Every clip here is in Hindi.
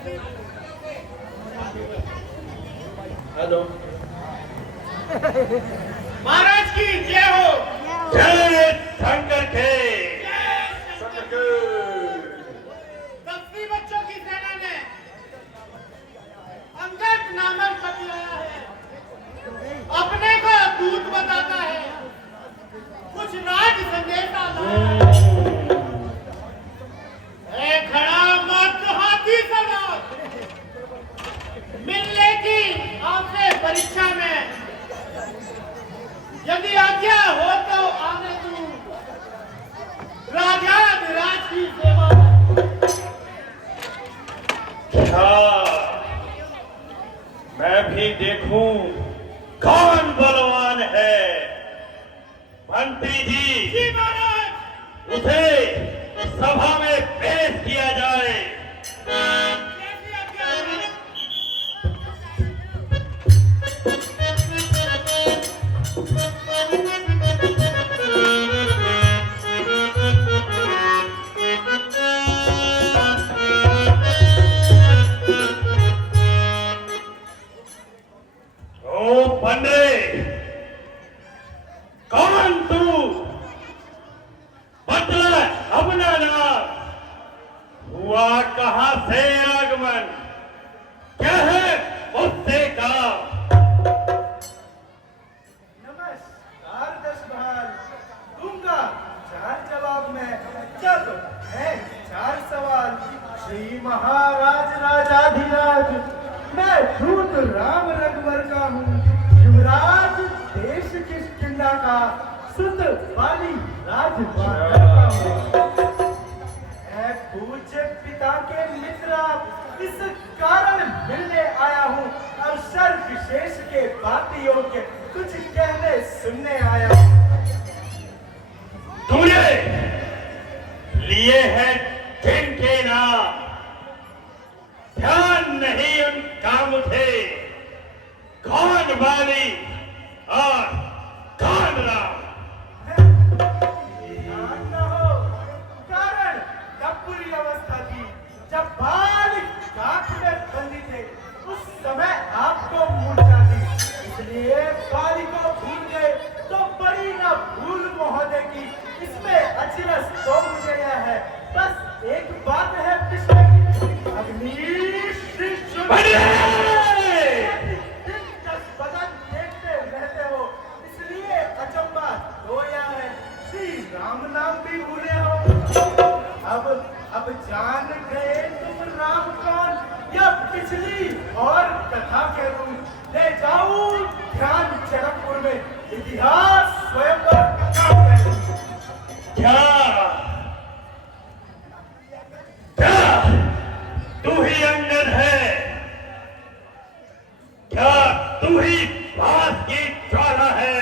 हेलो। महाराज की जय हो। जय शंकर के। शंकर के। 10 बच्चों की सेना ने अंगद नामक बतलाया है, अपने को दूत बताता है, कुछ राज संदेशा लाया है। खड़ा मत हाथी सवार मिलने की आपसे परीक्षा में, यदि आज्ञा हो तो आने दूं राजा विराज की सेवा में। अच्छा, मैं भी देखूं कौन बलवान है। मंत्री जी, महाराज। उसे सभा में पेश किया जाए। कैसी आज्ञा है? ओ पंडे, कौन तू? बतला अपना नाम। हुआ कहां से आगमन? क्या है मुझसे काम? नमस्कार दशभाल, दूंगा 4 जवाब में, जब है 4 सवाल। श्री महाराज राजाधिराज, मैं दूत राम रघुवर का हूँ, युवराज देश किष्किंधा का, सुत बाली राजवाड़ा का हूँ। मैं पूज्य पिता के मित्र, इस कारण मिलने आया हूँ, और सर्व विशेष के बातियों के कुछ कहने सुनने आया हूँ। तूने लिए हैं जिनके नाम, ध्यान नहीं उनका मुझे। कौन बाली और कौन राम? ध्यान न हो, कारण तब बुरी अवस्था थी जब बाल काट में बंदी थे, उस समय आपको मूर्छा थी, इसलिए बाली को भूल गए तो बड़ी न भूल महोदय की। इसमें अचरज तो मुझे यह है, बस एक बात है पिछले की, अग्नि श्री बदन देखते रहते हो, इसलिए अचंबा रोया है। श्री राम नाम भी भूले हो। अब जान गए तुम राम कौन, या पिछली और कथा के रूप ले जाऊं ध्यान जनकपुर में, इतिहास स्वयं पर काम करूं। क्या क्या तू ही अंगद है? क्या तू ही बात की ज्वाला है?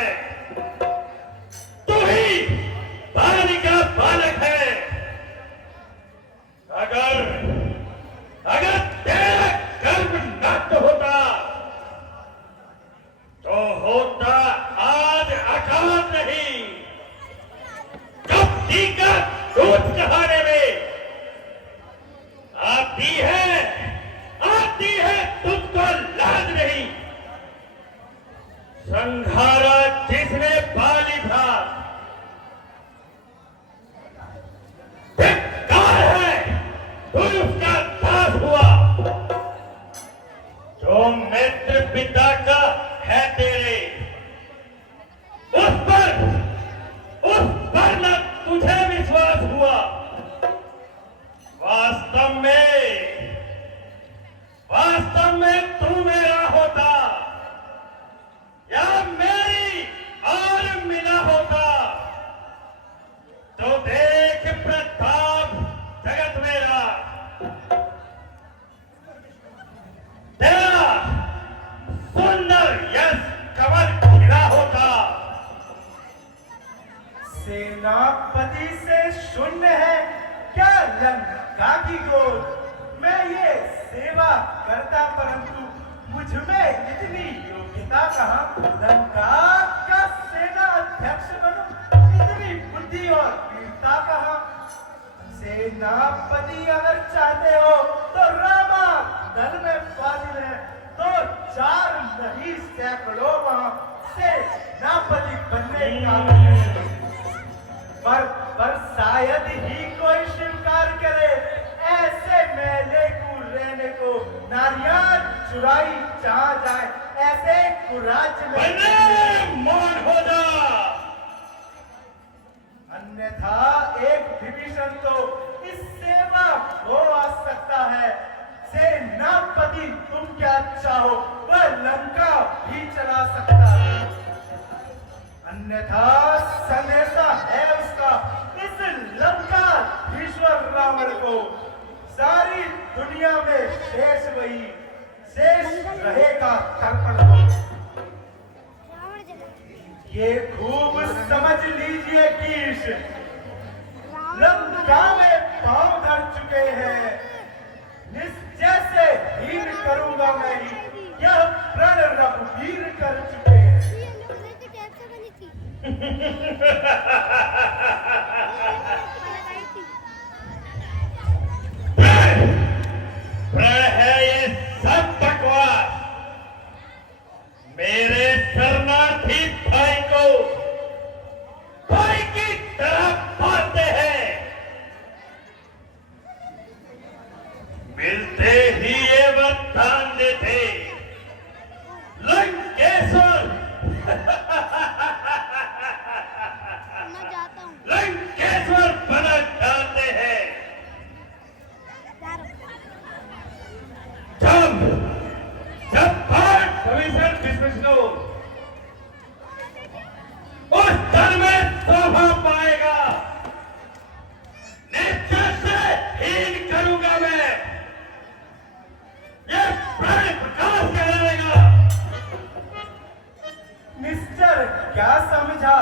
तू ही बाली का बालक है? अगर तेरा कर्म नष्ट होता तो होता आज अकाल नहीं, कब का दूध कहाने में आती है तुझको लाज नहीं। संघारा जिसने बाली था, धिक्कार है तू उसका दास हुआ। जो मित्र पिता का है तेरे, उस पर न तुझे विश्वास हुआ। वास्तव में तू मेरा होता या मेरी और मिला होता तो देख प्रताप जगत मेरा, तेरा सुंदर यश कमल खिला होता। सेनापति से शून्य है क्या लंका की गोद, मैं ये सेवा करता परंतु मुझ में इतनी योग्यता कहाँ, लंका का सेना अध्यक्ष बनूं, इतनी बुद्धि और वीरता कहाँ। सेनापति अगर चाहते हो तो रामा दल में फाजिल है तो चार नहीं सैकड़ों वहां से नापति बनने काबिल है। पर शायद ही कोई स्वीकार करे ऐसे मेले को रहने को। नारियां चुराई जहां जाए ऐसे कुराज में बने मौन हो जा। अन्यथा एक विभीषण तो इस सेवा हो आ सकता है। सेनापति तुम क्या चाहो वह लंका भी चला सकता है। अन्यथा संदेशा है उसका इस लंका ईश्वर रावण को। सारी दुनिया में शेष वही शेष रहेगा तर्पण को। ये खूब समझ लीजिए कीश लंका में पांव धर चुके हैं। निश्चय से हीन करूंगा मैं ही यह प्रण रघुवीर कर चुके हैं। प्रण है ये सब बकवास। मेरे शरणार्थी भाई को भाई की तरह पालते हैं। मिलते ही ये वरदान देते लंकेश्वर लंकेश्वर बना डालते हैं। जब भारत भविष्य विष्णु उस धन में शोभा पाएगा। निश्चय से हीन करूंगा मैं। ये प्रण प्रकाश कहलाएगा। मिस्टर क्या समझा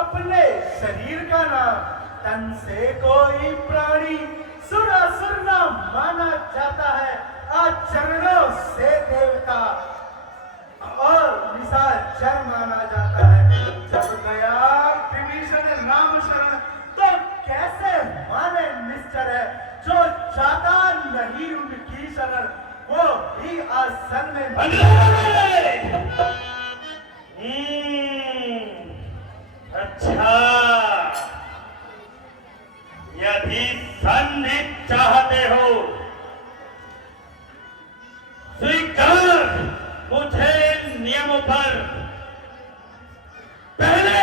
अपने शरीर का नाम। तन से कोई प्राणी सुरासुर ना माना जाता है। आचरणों से देवता और निशाचर माना जाता है। जब गया विभीषण राम शरण तो कैसे माने निश्चर है। जो चाहता नहीं उनकी शरण वो भी आसन में अच्छा, यदि संधि चाहते हो स्वीकार मुझे नियमों पर। पहले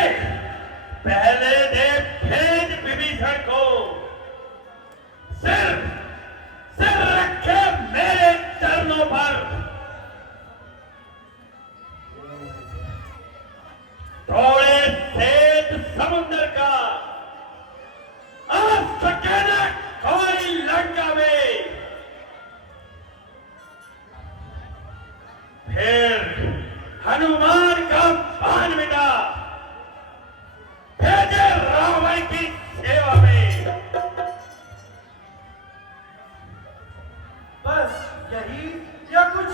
दे भेद विभीषण को। सिर रखे मेरे चरणों पर। थोड़े श्वेत समुद्र का आ सके न कोई लंका में। फिर हनुमान का बाण मिटा भेजे रावण की सेवा में। बस यही या कुछ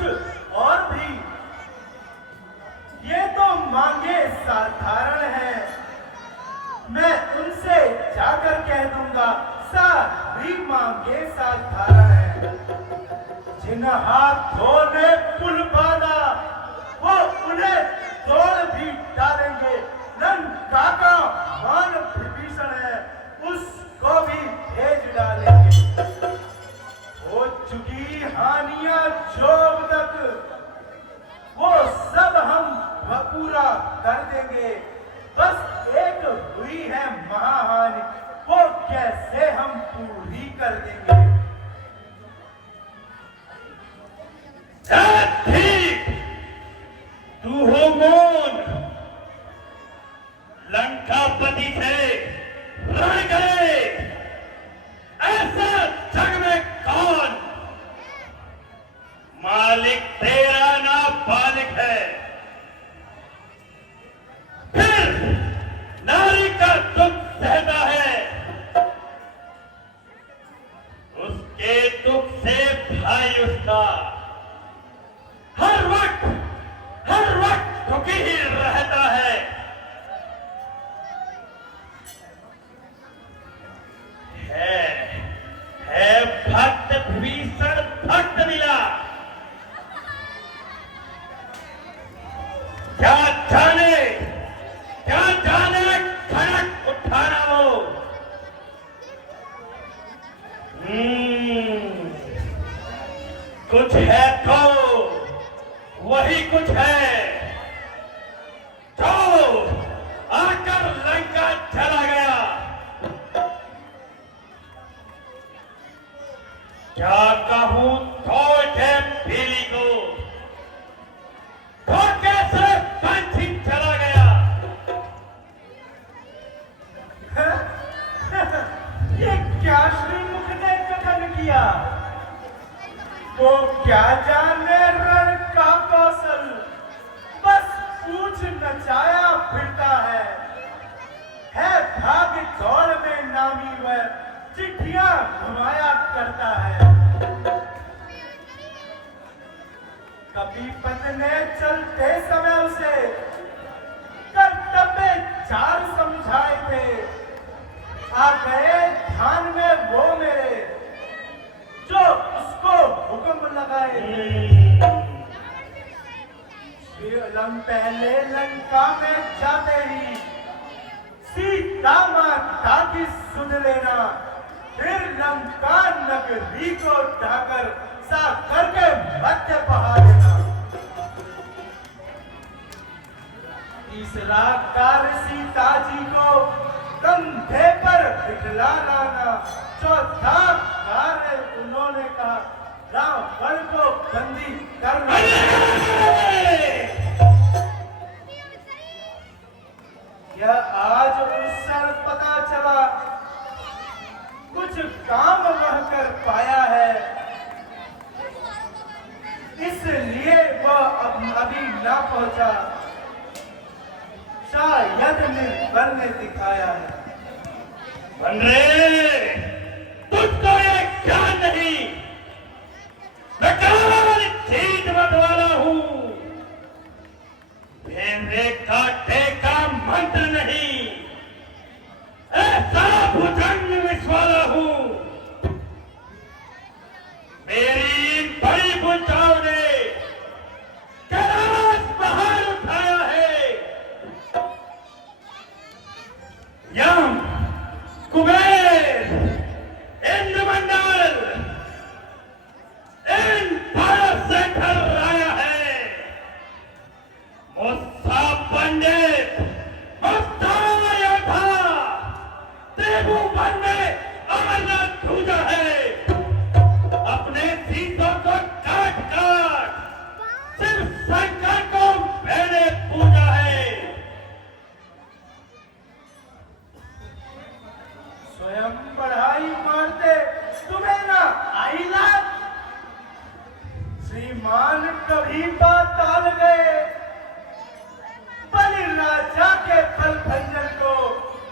और भी। ये तो मांगे साधारण है। मैं उनसे जाकर कह दूंगा सारी मांगे साधारण है। जिन हाथों ने पुल बांधा वो उन्हें तोड़ भी डालेंगे। लंका का मान विभीषण है उसको भी भेज डालेंगे। हो चुकी हानियां जो अब तक वो सब हम पूरा कर देंगे। बस एक हुई है महाहानि वो कैसे हम पूरी कर देंगे। ठीक, तू हो मौन। लंकापति से रण गए ऐसा जग में कौन। मालिक तेरा ना बालिक है। फिर नारी का दुख सहता है। उसके दुख से भाई उसका हर वक्त दुखी ही रहता है। भक्त विभीषण भक्त मिला। कुछ है तो वही कुछ है जो आकर लंका चला गया। क्या कहूं थोड़े पीली को धोखे से पंछी चला गया। ये क्या श्रीमुख ने कथन किया? वो क्या जाने रण का कौशल, बस पूछ नचाया फिरता है भाग दौड़ में नामी वह चिट्ठियां घुमाया करता है। कभी पतने चलते समय उसे कर्तव्य 4 समझाए थे, आ गए ध्यान में वो मेरे जो उसको हुक्म लगाए थे। श्रीलम पहले लंका में जाते ही सीता माता की सुध लेना, फिर लंका नगरी को ढाकर सागर के मध्य बहा देना। तीसरा कार्य सीता जी को कंधे पर बिठला लाना। चौथा कार्य उन्होंने कहा रावण को बंदी करना। यह आज अवसर पता चला, कुछ काम वह कर पाया है, इसलिए वह अभी ना पहुंचा। शायद निर्बल ने दिखाया है। बनरे, तुझको ये ज्ञान नहीं, मैं काल जीत मत वाला हूं। मेरे काटे का मंत्र नहीं, ऐसा भुजंग विश्वाला हूं। मेरी बड़ी बुझाव ने कैलाश बाहर उठाया है। यम, कुबेर, इंद्रमंडल इन भारत से घर आया है। मुस्सा पंडित, मुस्सा योद्धा, त्रिभुवन में अमरनाथ ध्वजा है। अपने सीतों को काट काट सिर्फ शंकर को मैंने पूजा है। स्वयं बढ़ाई मारते तुम्हें ना आई लाज। श्रीमान कभी पाताल गए, बलि राजा के फल भंजन को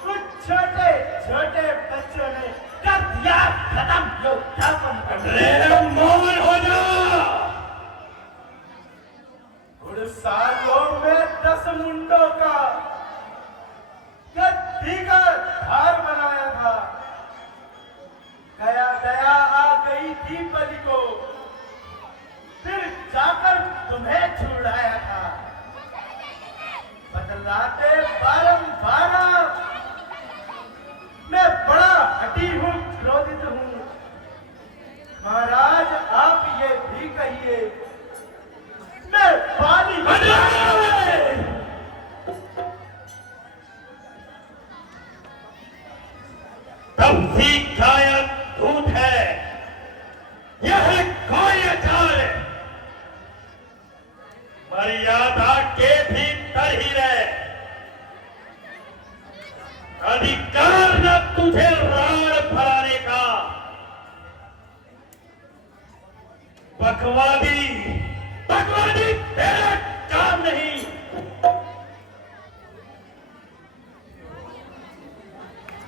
कुछ छोटे छोटे बच्चों ने कर दिया खत्म। अरे मौन हो जा। घुड़सालों में 10 मुंडों का गद्दी का धार बनाया था। गया दया आ गई थी बलि को, फिर जाकर तुम्हें छुड़ाया था। बदलाते बारंबार मैं बड़ा हठी हूं, क्रोधित हूं। महाराज आप ये भी कहिए, मैं पानी तब गायक दूत है, यह कोई आचार्य मर्यादा के भीतर ही रहे। अधिकार न तुझे राड़ फराने का। बकवादी बकवादी तेरा काम नहीं।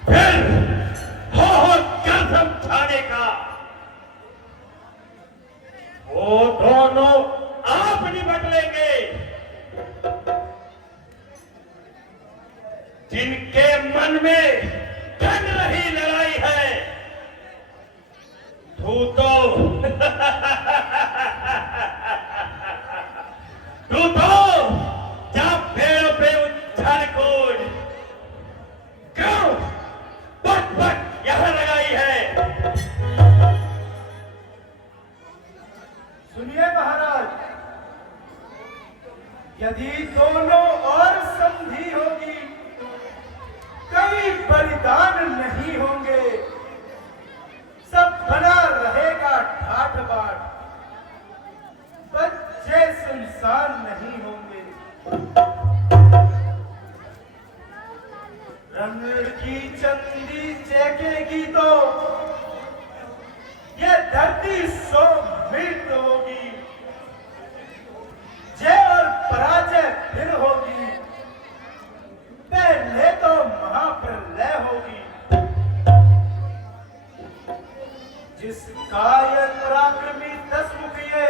फिर हो क्या समझाने का। वो दोनों आप निपट लेंगे जिनके मन में चल रही लड़ाई है। तू तो जा पेड़ों पे उछल कूद। क्यों बट बट यहां लगाई है। धरती सो मृत होगी, जय और पराजय फिर होगी, पहले तो महाप्रलय होगी। जिस कायर पराक्रमी 10 मुखिए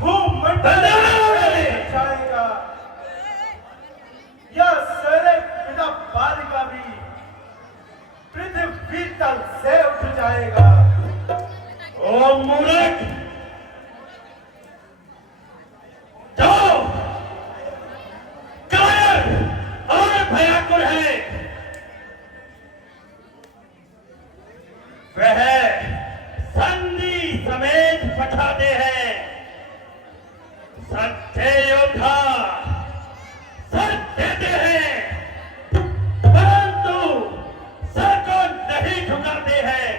भूमंडल जाएगा, यह सारे पिता बालिका भी पृथ्वी तल से उठ जाएगा। ओ मूर्ख, जाओ, कायर और भयाकुर है। वह संधि समेत पठाते हैं, सच्चे योद्धा सर देते हैं, परंतु सर को नहीं झुकाते हैं।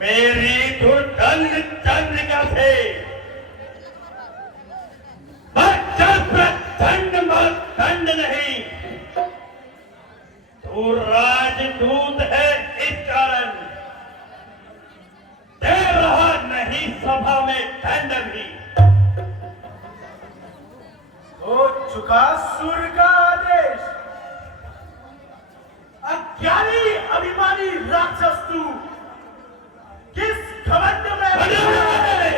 मेरी दुर्गंध चंद्रिका से प्रचंड दंड नहीं, तू राजदूत है, इस कारण दे रहा नहीं सभा में दंड भी। हो चुका सूर्य का आदेश, अज्ञानी अभिमानी राक्षस तू किस घमंड में बने!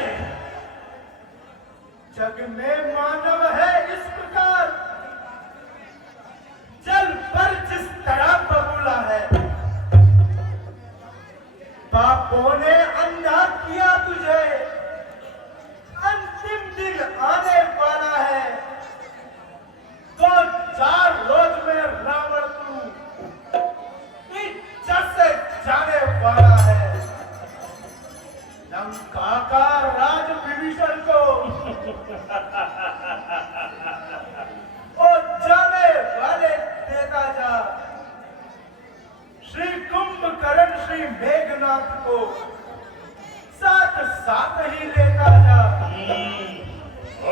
जग में मानव है इस प्रकार, जल पर जिस तरह बबूला है, पापों ने अंधा किया तुझे, अंतिम दिन आने वाला है, तो 4 रोज में रावण तू इज्जत से जाने वाला है। लंका का राज विभीषण को ओ जाने वाले देता जा, श्री कुंभकर्ण श्री मेघनाथ को साथ साथ ही लेता जा।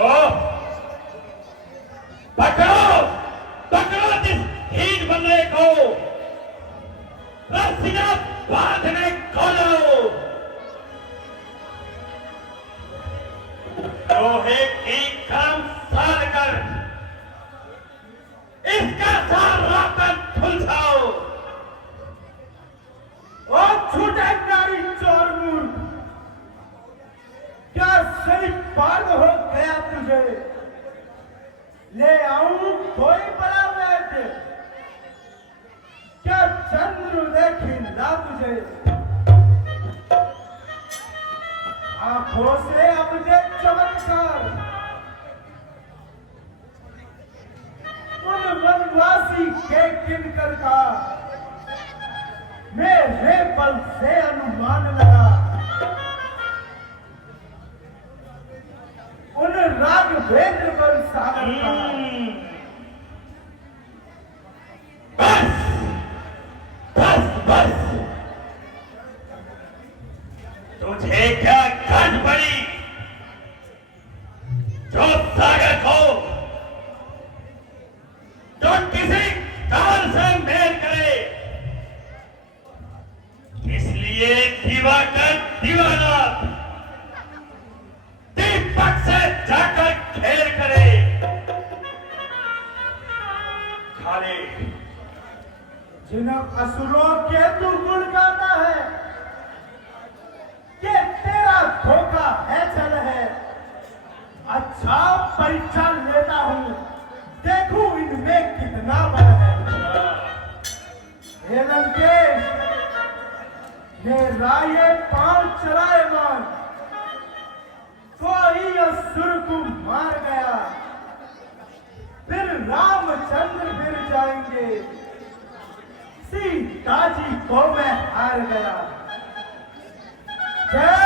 ओ पकड़ो, पकड़ो इस हीन बंदे को, रस्सियां बांधने को लो। लोहे की काम साल कर इसका सारा तन झुलसाओ। ओ झूठे नारी चोर मूर्ख, क्या सही पाग हो गया तुझे? ले आऊं कोई बड़ा वैद्य, क्या चंद्रोदय खिला तुझे? आंखों से अब देख चमत्कार, उन वनवासी के किनकर का मेरे बल से अनुमान लगा, उन राघवेंद्र बल सागर का। बस बस बस, तुझे क्या गंध पड़ी जो सागर को, जो किसी काल से मेल करे, इसलिए दिवाकर दीवाना दीपक से जाकर खेल करे। खाली जिन असुरों के तू गुण गाता है, ये तेरा धोखा है चल है। अच्छा परीक्षा लेता हूं, देखूं इनमें कितना बल है। हे लंकेश, मेरा ये पांव चलाए मान, कोई असुर को मार गया, फिर रामचंद्र फिर जाएंगे, सीता जी को मैं हार गया। जय